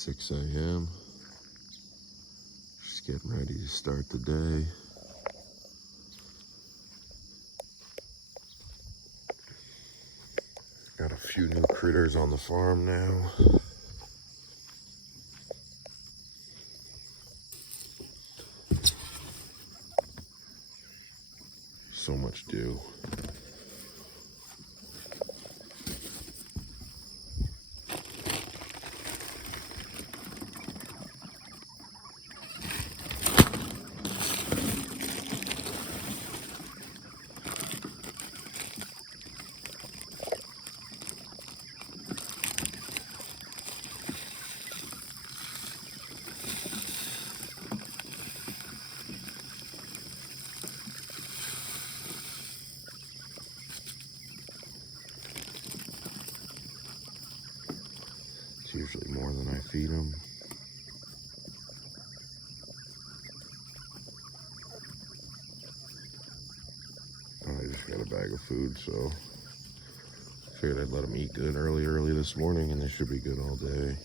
6 a.m. Just getting ready to start the day. Got a few new critters on the farm now. So much dew. It's usually more than I feed them. I just got a bag of food, so figured I'd let them eat good early this morning, and they should be good all day.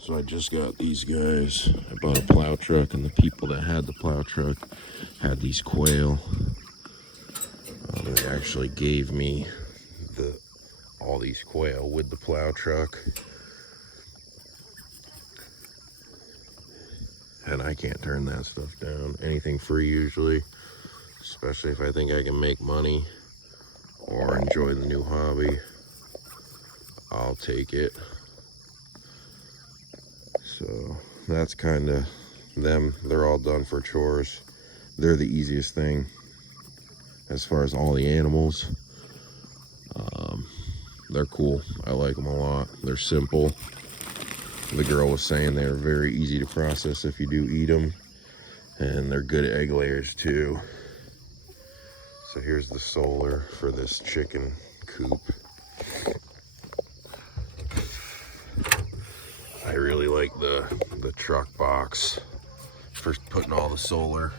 So I just got these guys. I bought a plow truck, and the people that had the plow truck had these quail. They actually gave me all these quail with the plow truck. And I can't turn that stuff down. Anything free usually, especially if I think I can make money or enjoy the new hobby, I'll take it. So that's kind of them. They're all done for chores. They're the easiest thing as far as all the animals. They're cool. I like them a lot. They're simple. The girl was saying they're very easy to process if you do eat them, and they're good egg layers too. So here's the solar for this chicken coop. I really like the truck box for putting all the solar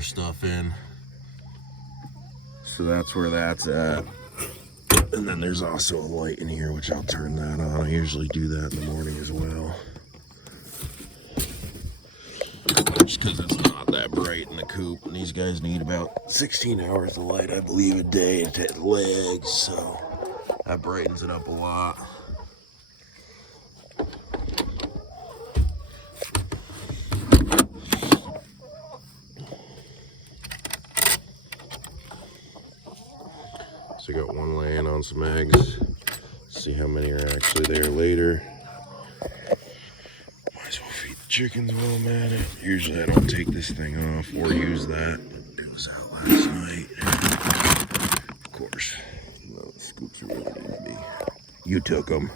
stuff in. So that's where that's at. And then there's also a light in here, which I'll turn that on. I usually do that in the morning as well, just because it's not that bright in the coop, and these guys need about 16 hours of light, I believe, a day to hit legs, so that brightens it up a lot. So I got one laying on some eggs. See how many are actually there later. Might as well feed the chickens while I'm at it. Usually I don't take this thing off or use that, but it was out last night. Of course, no, the scoops are where they need to be. You took them.